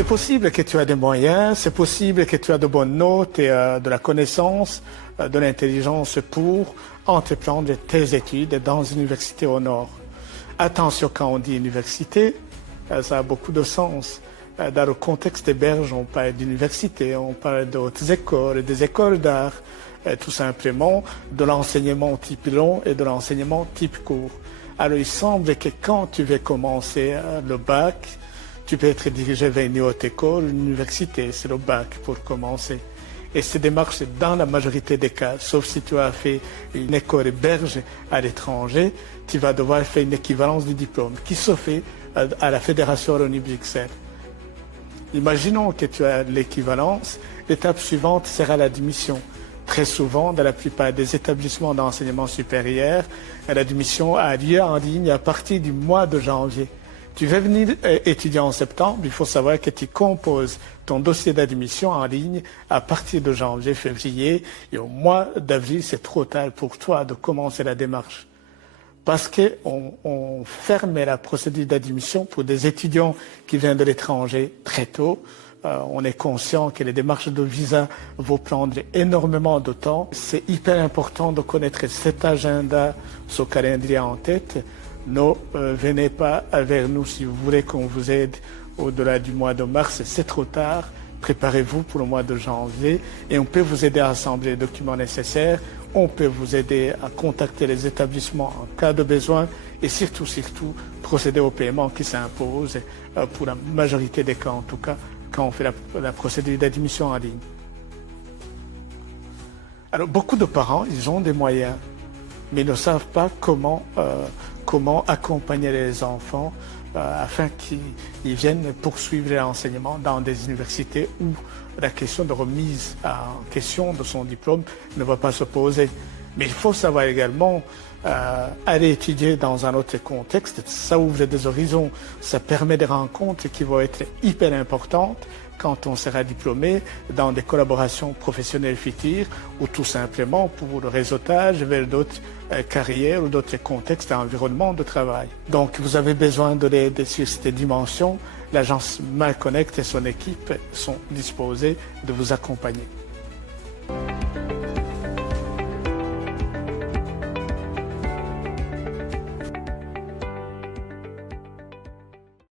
C'est possible que tu as des moyens, c'est possible que tu as de bonnes notes et de la connaissance, de l'intelligence pour entreprendre tes études dans une université au nord. Attention, quand on dit université, ça a beaucoup de sens. Dans le contexte belge, on parle d'université, on parle d'autres écoles, des écoles d'art, tout simplement de l'enseignement type long et de l'enseignement type court. Alors il semble que quand tu veux commencer le bac, tu peux être dirigé vers une haute école, une université, c'est le bac pour commencer. Et ces démarches, dans la majorité des cas, sauf si tu as fait une école belge à l'étranger, tu vas devoir faire une équivalence du diplôme qui se fait à la Fédération Wallonie-Bruxelles. Imaginons que tu as l'équivalence, l'étape suivante sera l'admission. Très souvent, dans la plupart des établissements d'enseignement supérieur, l'admission a lieu en ligne à partir du mois de janvier. Tu veux venir étudier en septembre, il faut savoir que tu composes ton dossier d'admission en ligne à partir de janvier, février, et au mois d'avril, c'est trop tard pour toi de commencer la démarche. Parce qu'on ferme la procédure d'admission pour des étudiants qui viennent de l'étranger très tôt. On est conscient que les démarches de visa vont prendre énormément de temps. C'est hyper important de connaître cet agenda, ce calendrier en tête. Ne venez pas vers nous si vous voulez qu'on vous aide au-delà du mois de mars, c'est trop tard. Préparez-vous pour le mois de janvier et on peut vous aider à assembler les documents nécessaires. On peut vous aider à contacter les établissements en cas de besoin et surtout, procéder au paiement qui s'impose pour la majorité des cas en tout cas quand on fait la procédure d'admission en ligne. Alors beaucoup de parents, ils ont des moyens, mais ils ne savent pas comment accompagner les enfants afin qu'ils viennent poursuivre l'enseignement dans des universités où la question de remise en question de son diplôme ne va pas se poser. Mais il faut savoir également aller étudier dans un autre contexte, ça ouvre des horizons, ça permet des rencontres qui vont être hyper importantes quand on sera diplômé dans des collaborations professionnelles futures ou tout simplement pour le réseautage vers d'autres carrières ou d'autres contextes et environnements de travail. Donc vous avez besoin de l'aide sur cette dimension. L'agence Malconnect et son équipe sont disposées de vous accompagner.